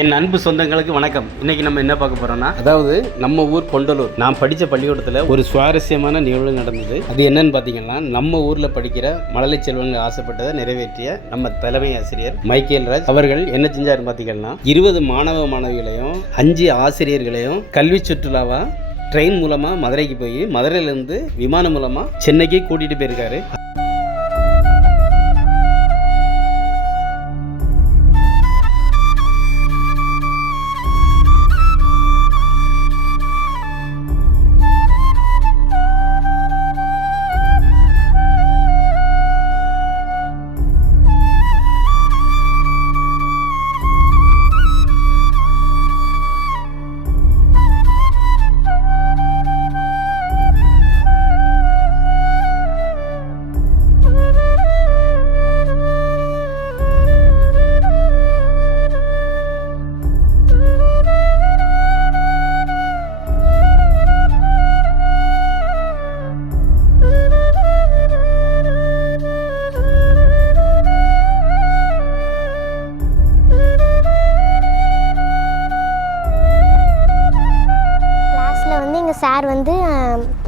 என் அன்பு சொந்தங்களுக்கு வணக்கம். இன்னைக்கு நம்ம என்ன பார்க்க போறோம்னா அதாவது நம்ம ஊர் கொண்டலூர் நான் படித்த பள்ளிக்கூடத்தில் ஒரு சுவாரஸ்யமான நிகழ்வு நடந்தது. அது என்னன்னு பார்த்தீங்கன்னா நம்ம ஊரில் படிக்கிற மழலை செல்வங்கள் ஆசைப்பட்டதை நிறைவேற்றிய நம்ம தலைமை ஆசிரியர் மைக்கேல் ராஜ். அவர்கள் என்ன செஞ்சாருன்னு பார்த்தீங்கன்னா இருபது மாணவ மாணவிகளையும் அஞ்சு ஆசிரியர்களையும் கல்வி சுற்றுலாவா ட்ரெயின் மூலமாக மதுரைக்கு போய் மதுரையிலேருந்து விமானம் மூலமாக சென்னைக்கு கூட்டிகிட்டு போயிருக்காரு.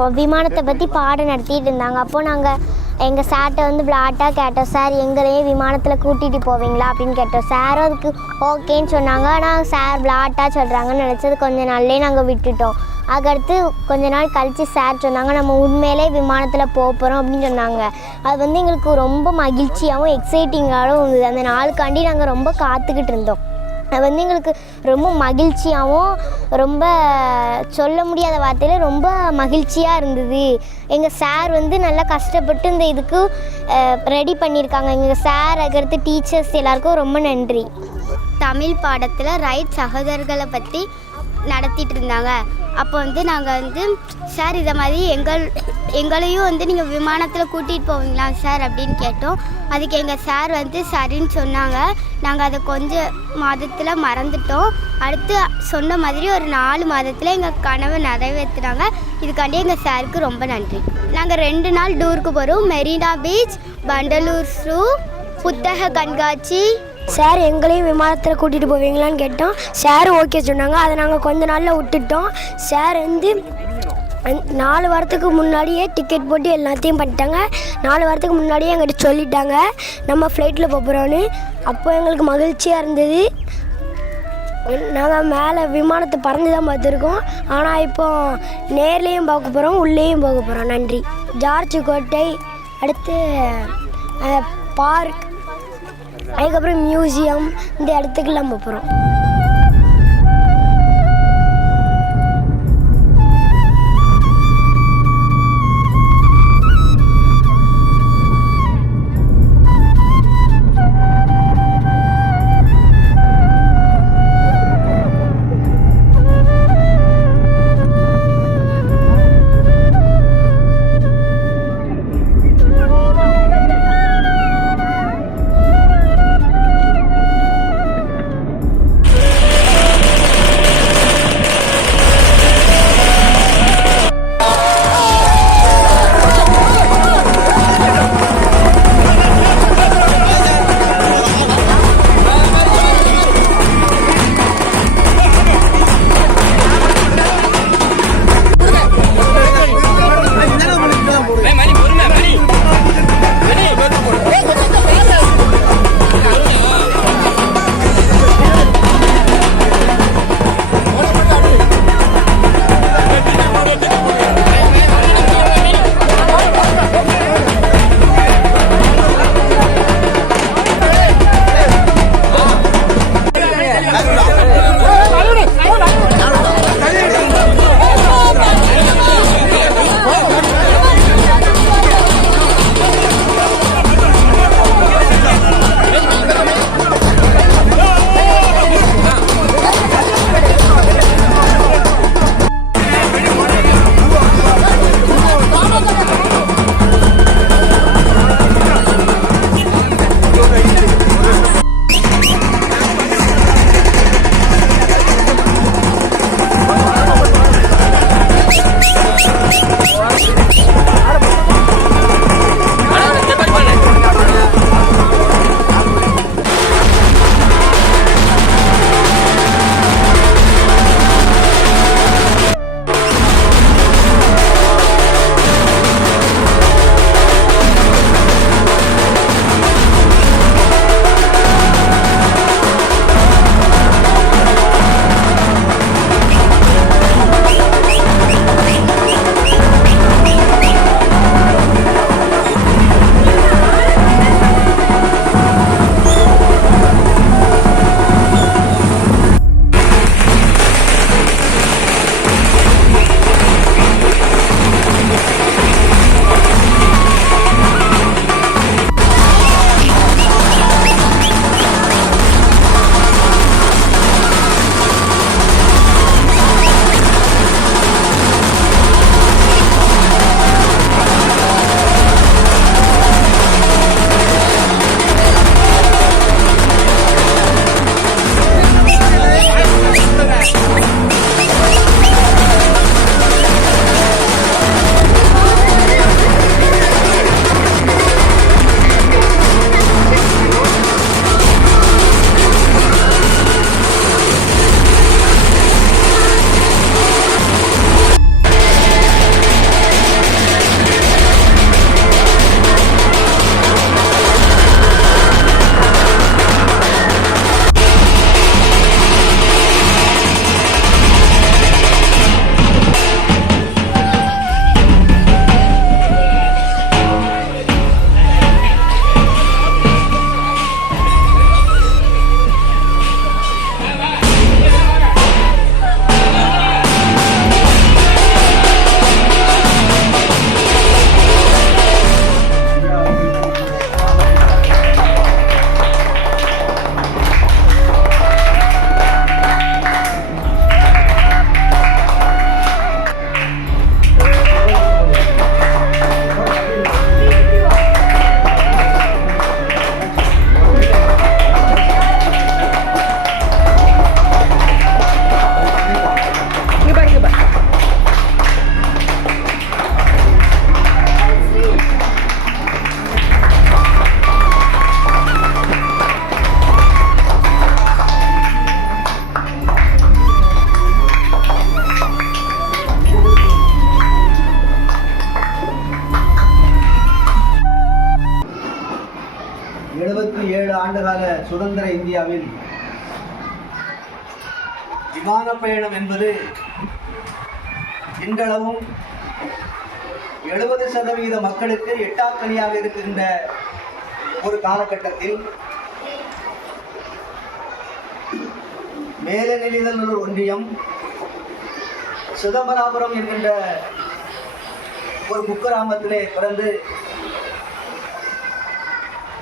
அஹ், விமானத்தை பற்றி பாடம் நடத்திட்டு இருந்தாங்க. அப்போது நாங்கள் எங்கள் சார்கிட்ட வந்து விளாட்டாக கேட்டோம். சார் எங்களையும் விமானத்தில் கூட்டிகிட்டு போவீங்களா? அப்படின்னு கேட்டோம். சாரும் அதுக்கு ஓகேன்னு சொன்னாங்க. ஆனால் சார் விளாட்டாக சொல்கிறாங்கன்னு நினச்சது கொஞ்ச நாள்லேயே நாங்கள் விட்டுட்டோம். அதுக்கடுத்து கொஞ்ச நாள் கழித்து சார் சொன்னாங்க நம்ம உண்மையிலே விமானத்தில் போக போகிறோம் அப்படின்னு சொன்னாங்க. அது வந்து எங்களுக்கு ரொம்ப மகிழ்ச்சியாகவும் எக்ஸைட்டிங்காகவும் இருந்தது. அந்த நாளுக்காண்டி நாங்கள் ரொம்ப காத்துக்கிட்டு இருந்தோம். அது வந்து எங்களுக்கு ரொம்ப மகிழ்ச்சியாகவும் ரொம்ப சொல்ல முடியாத வார்த்தையில் ரொம்ப மகிழ்ச்சியாக இருந்தது. எங்கள் சார் வந்து நல்லா கஷ்டப்பட்டு இந்த இதுக்கு ரெடி பண்ணியிருக்காங்க. எங்கள் சார் அதுக்கடுத்து டீச்சர்ஸ் எல்லாருக்கும் ரொம்ப நன்றி. தமிழ் பாடத்தில் ரைட் சகோதரர்களை பற்றி நடத்திட்டு இருந்தாங்க அப்போ வந்து நாங்கள் வந்து சார் இதை மாதிரி எங்கள் எங்களையும் வந்து நீங்கள் விமானத்தில் கூட்டிகிட்டு போவீங்களா சார்? அப்படின்னு கேட்டோம். அதுக்கு எங்கள் சார் வந்து சரின்னு சொன்னாங்க. நாங்கள் அதை கொஞ்சம் மாதத்தில் மறந்துட்டோம். அடுத்து சொன்ன மாதிரி ஒரு நாலு மாதத்தில் எங்கள் கனவை நிறைவேற்றினாங்க இதுக்காண்டி எங்கள் சாருக்கு ரொம்ப நன்றி. நாங்கள் ரெண்டு நாள் டூருக்கு போகிறோம் மெரினா பீச் பண்டலூர் ஸூ புத்தக கண்காட்சி சார் எங்களையும் விமானத்தில் கூட்டிகிட்டு போவீங்களான்னு கேட்டோம். சார் ஓகே சொன்னாங்க. அதை நாங்கள் கொஞ்ச நாளில் விட்டுட்டோம். சார் வந்து நாலு வாரத்துக்கு முன்னாடியே டிக்கெட் போட்டு எல்லாத்தையும் பண்ணிட்டாங்க. நாலு வாரத்துக்கு முன்னாடியே எங்கிட்ட சொல்லிட்டாங்க. நம்ம ஃப்ளைட்டில் போகிறோன்னு அப்போ எங்களுக்கு மகிழ்ச்சியாக இருந்தது. நாங்கள் மேலே விமானத்தை பறந்து தான் பார்த்துருக்கோம். ஆனால் இப்போ நேர்லேயும் பார்க்க போகிறோம் உள்ளேயும் போக போகிறோம் நன்றி. ஜார்ஜ் கோட்டை அடுத்து பார்க் அதுக்கப்புறம் மியூசியம் இந்த இடத்துக்கெல்லாம் போகிறோம் இந்தியாவில் விமான பயணம் என்பது இன்றளவும் எழுபது சதவீத மக்களுக்கு எட்டாக்கனியாக இருக்கின்ற ஒரு காலகட்டத்தில் மேலநிலைதல் ஒன்றியம் சிதம்பராபுரம் என்கின்ற ஒரு குக்கிராமத்திலே பிறந்து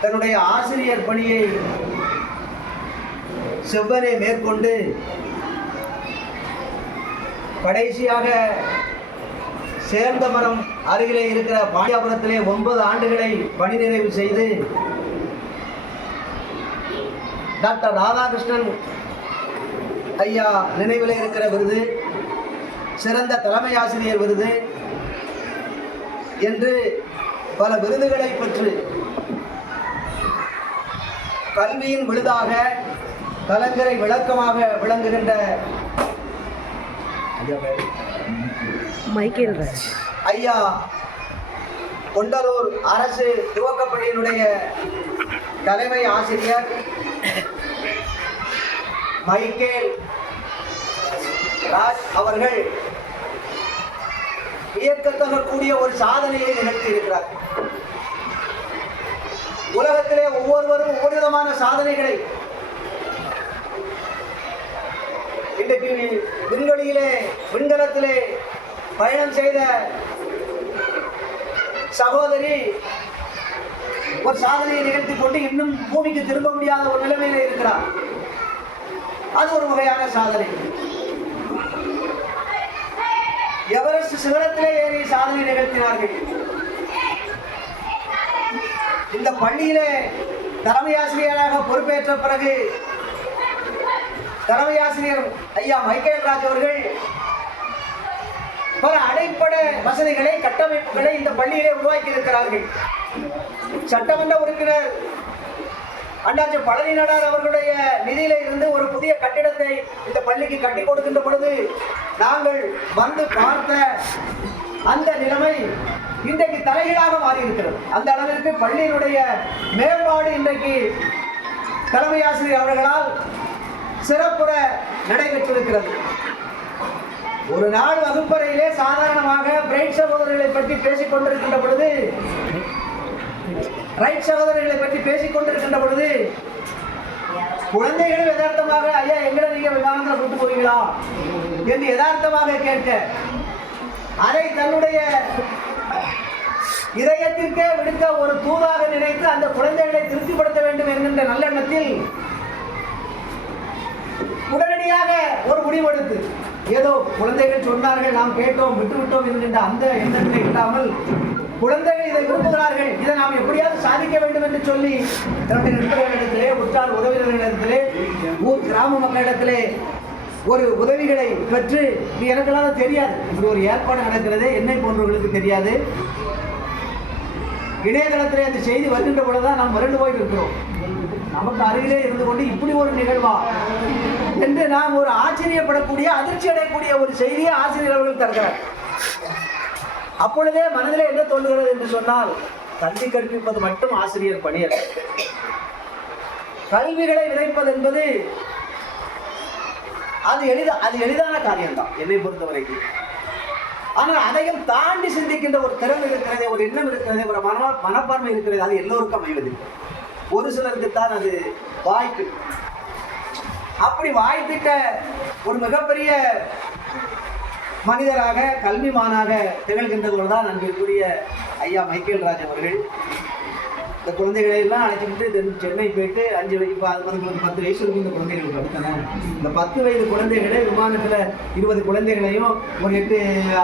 தன்னுடைய ஆசிரியர் பணியை செவ்வனை மேற்கொண்டு கடைசியாக சேர்ந்தமரம் அருகிலே இருக்கிற பாண்டியாபுரத்திலே ஒன்பது ஆண்டுகளை பணி நிறைவு செய்து டாக்டர் ராதாகிருஷ்ணன் ஐயா நினைவில் இருக்கிற விருது சிறந்த தலைமை ஆசிரியர் விருது என்று பல விருதுகளை பெற்று கல்வியின் விழுதாக கலங்கரை விளக்கமாக விளங்குகின்ற? மைக்கேல் ராஜ் ஐயா கொண்டலூர் அரசு துவக்கப்பள்ளியினுடைய தலைமை ஆசிரியர் மைக்கேல் ராஜ் அவர்கள் வியக்கத்தகக்கூடிய ஒரு சாதனையை நிகழ்த்தி இருக்கிறார் உலகத்திலே ஒவ்வொருவரும் ஒவ்வொரு விதமான சாதனைகளை இன்றைக்கு விண்வெளியிலே விண்கலத்திலே பயணம் செய்த சகோதரி ஒரு சாதனையை நிகழ்த்தி கொண்டு இன்னும் பூமிக்கு திரும்ப முடியாத ஒரு நிலைமையில இருக்கிறார். அது ஒரு வகையான சாதனை. எவரெஸ்ட் சிகரத்திலே ஏறி சாதனை நிகழ்த்தினார்கள்? இந்த பள்ளியிலே தலைமை ஆசிரியராக பொறுப்பேற்ற பிறகு தலைமை ஆசிரியர் ஐயா மைக்கேல் ராஜ் அவர்கள் பல அடிப்படை வசதிகளை கட்டமைப்புகளை இந்த பள்ளியிலே உருவாக்கி இருக்கிறார்கள் சட்டமன்ற உறுப்பினர் அண்ணாச்சி பழனி நடார் அவர்களுடைய நிதியில இருந்து ஒரு புதிய கட்டிடத்தை இந்த பள்ளிக்கு கட்டி கொடுக்கின்ற பொழுது நாங்கள் வந்து பார்த்த அந்த நிலைமை இன்றைக்கு தலைகீழாக மாறி இருக்கிறது அந்த அளவிற்கு பள்ளியினுடைய மேம்பாடு இன்றைக்கு தலைமை ஆசிரியர் அவர்களால் சிறப்புற நடைபெற்றிருக்கிறது. ஒரு நாள் வகுப்பறையிலே சாதாரணமாக பிரைட் சகோதரர்களை பற்றி பேசிக் கொண்டிருக்கின்ற பொழுது ரைட் சகோதரர்களை பற்றி பேசிக் கொண்டிருக்கின்ற பொழுது குழந்தைகள் யதார்த்தமாக ஐயா எங்களை நீங்க விமானத்தில் கூட்டு போவீங்களா? என்று யதார்த்தமாக கேட்க அதை தன்னுடைய இதயத்திற்கே விடுத்த ஒரு தூதாக நினைத்து அந்த குழந்தைகளை திருப்திப்படுத்த வேண்டும் என்கின்ற நல்லெண்ணத்தில் உடனடியாக ஒரு முடிவெடுத்து ஏதோ குழந்தைகள் சொன்னார்கள் நாம் கேட்டோம் விட்டுவிட்டோம் என்கின்ற அந்த எண்ணத்தை இல்லாமல் குழந்தைகள் இதை விரும்புகிறார்கள். இதை நாம் எப்படியாவது சாதிக்க வேண்டும் என்று சொல்லி தன்னுடைய நண்பர்களிடத்திலே உற்றார் உறவினர்களிடத்திலே ஊர் கிராம மக்களிடத்திலே ஒரு உதவிகளை பெற்று இது எனக்கெல்லாம் தெரியாது. இப்படி ஒரு ஏற்பாடு நடக்கிறது என்னை போன்றவர்களுக்கு தெரியாது. இணையதளத்திலே அந்த செய்தி வருகின்ற பொழுதுதான் நாம் மிரண்டு போய் இருக்கிறோம் நமக்கு அருகிலே இருந்து கொண்டு இப்படி ஒரு நிகழ்வா? என்று நாம் ஒரு ஆச்சரியப்படக்கூடிய அதிர்ச்சி அடையக்கூடிய ஒரு செய்தியை ஆசிரியர் அவர்கள் தருகிறார். அப்பொழுதே மனதிலே என்ன தோன்றுகிறது என்று சொன்னால் கல்வி கற்பிப்பது மட்டும் ஆசிரியர் பணி அல்ல. கல்விகளை விதைப்பது என்பது அது எளிதா அது எளிதான காரியம்தான் என்னை பொறுத்த வரைக்கும் ஆனால் அதையும் தாண்டி சிந்திக்கின்ற ஒரு திறன் இருக்கிறதே ஒரு எண்ணம் இருக்கிறதே ஒரு மன மனப்பான்மை இருக்கிறது அது எல்லோருக்கும் அமைவதில்லை. ஒரு சிலருக்கு தான் அது வாய்ப்பு அப்படி வாய்ப்பிட்ட ஒரு மிகப்பெரிய மனிதராக கல்விமானாக திகழ்கின்றவர் தான் அன்பிற்குரிய ஐயா மைக்கேல் ராஜ் அவர்கள். இந்த குழந்தைகளை எல்லாம் அழைச்சிக்கிட்டு தென் சென்னை போயிட்டு அஞ்சு வயசு இப்போ பத்து வயசு இருக்கும் இந்த குழந்தைகள் அப்படித்தானே இந்த பத்து வயது குழந்தைகளை விமானத்தில் இருபது குழந்தைகளையும் ஒரு எட்டு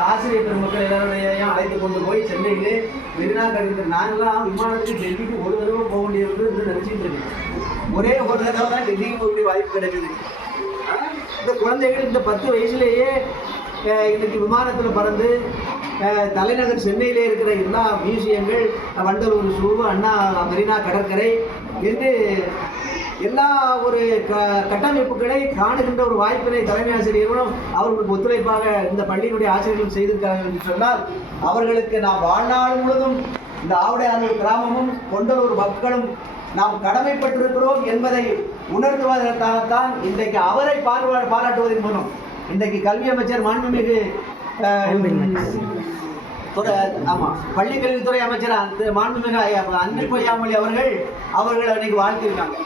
ஆசிரியர் பெருமக்கள் எல்லாரையும் அழைத்து கொண்டு போய் சென்னையிலே மெரினா கடற்கரை நாங்களாம் விமானத்துக்கு டெல்லிக்கு ஒரு தடவை போக வேண்டியது என்று நினச்சிட்டு இருக்கேன் ஒரே ஒரு தடவை தான் டெல்லிக்கு போகக்கூடிய வாய்ப்பு கிடைக்குது. இந்த குழந்தைகள் இந்த பத்து வயசுலேயே இன்னைக்கு விமானத்தில் பறந்து தலைநகர் சென்னையிலே இருக்கிற எல்லா மியூசியங்கள் வண்டலூர் சூ அண்ணா மெரினா கடற்கரை என்று எல்லா ஒரு க கட்டமைப்புகளை காணுகின்ற ஒரு வாய்ப்பினை தலைமை ஆசிரியர்களும் அவர்களுக்கு ஒத்துழைப்பாக இந்த பள்ளியினுடைய ஆசிரியர்களும் செய்திருக்கிறார்கள் என்று சொன்னால் அவர்களுக்கு நாம் வாழ்நாள் முழுதும் இந்த ஆவுடையாறு கிராமமும் கொண்டலூர் மக்களும் நாம் கடமைப்பட்டிருக்கிறோம் என்பதை உணர்த்துவதற்காகத்தான் இன்றைக்கு அவரை பாராட்டுவதன் மூலம் இன்றைக்கு கல்வி அமைச்சர் மாண்புமிகு துறை ஆமா. பள்ளிக்கல்வித்துறை அமைச்சர் அந்த மாண்புமிகு ஐயா அன்பில் பொய்யாமொழி அவர்கள் அவர்கள் அன்னைக்கு வாழ்த்திருக்காங்க.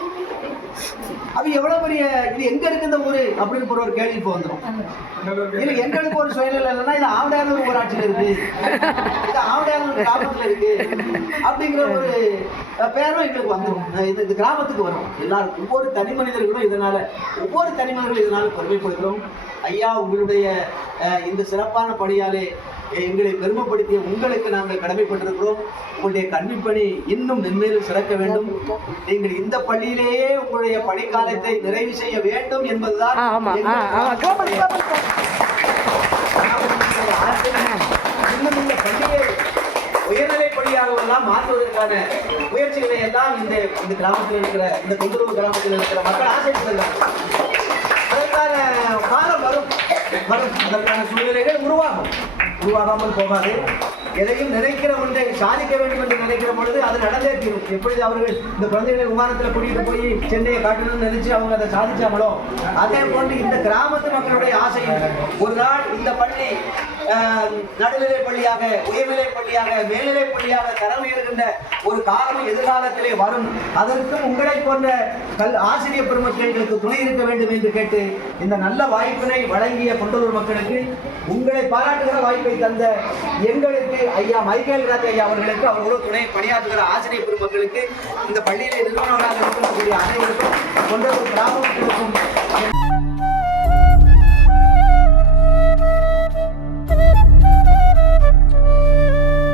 அது எவ்வளவு பெரிய இது எங்க இருக்கு இந்த ஊரு அப்படின்னு போற ஒரு கேள்வி இப்போ வந்துடும் இல்ல எங்களுக்கு ஒரு சுயநிலை இல்லைன்னா இது ஆவடையானூர் ஊராட்சியில் இருக்கு. இது ஆவடையாளர் கிராமத்துல இருக்கு. அப்படிங்கிற ஒரு பேரும் எங்களுக்கு வந்துடும் இது இந்த கிராமத்துக்கு வரும். எல்லாரும் ஒவ்வொரு தனி மனிதர்களும் இதனால ஒவ்வொரு தனி மனிதர்களும் இதனால பெருமைப்படுகிறோம். ஐயா உங்களுடைய இந்த சிறப்பான பணியாலே எங்களை பெருமைப்படுத்திய உங்களுக்கு நாங்கள் கடமைப்பட்டிருக்கிறோம். உங்களுடைய கல்விப்பணி இன்னும் மென்மேலும் சிறக்க வேண்டும். நீங்கள் இந்த பள்ளியிலேயே உங்களுடைய பணிக்காலத்தை நிறைவு செய்ய வேண்டும் என்பதுதான் இன்னும் இந்த பள்ளியை உயர்நிலை பள்ளியாகவெல்லாம் மாற்றுவதற்கான முயற்சிகளை எல்லாம் இந்த இந்த கிராமத்தில் இருக்கிற இந்த தொந்தரவு கிராமத்தில் இருக்கிற மக்கள் ஆசைப்படுகிறார்கள் அதற்கான காலம் வரும். வரும். அதற்கான சூழ்நிலைகள் உருவாகும். உருவாகாமல் போகாது. எதையும் நினைக்கிற ஒன்றை சாதிக்க வேண்டும் என்று நினைக்கிற பொழுது அது நடந்தே தீரும். எப்பொழுது அவர்கள் இந்த குழந்தைகளை விமானத்தில் கூட்டிட்டு போய் சென்னையை காட்டணும்னு நினைச்சு அவங்க அதை சாதிச்சாங்களோ அதே போன்று இந்த கிராமத்து மக்களுடைய ஆசையும் ஒரு நாள் இந்த பள்ளி நடுநிலை பள்ளியாக உயர்நிலை பள்ளியாக மேல்நிலை பள்ளியாக தரம் உயர்கின்ற ஒரு காலம் எதிர்காலத்திலே வரும். அதற்கும் உங்களை போன்ற கல் ஆசிரியர் பெருமக்களுக்கு துணை இருக்க வேண்டும் என்று கேட்டு இந்த நல்ல வாய்ப்பினை வழங்கிய கொண்டலூர் மக்களுக்கு உங்களை பாராட்டுகிற வாய்ப்பை தந்த எங்களுக்கு ஐயா மைக்கேல் ராஜ் ஐயா அவர்களுக்கு அவர்களோடு துணை பணியாற்றுகிற ஆசிரியர் பெருமக்களுக்கு இந்த பள்ளியிலே நிறுவனராக இருக்கக்கூடிய அனைவருக்கும் கொண்டலூர் கிராம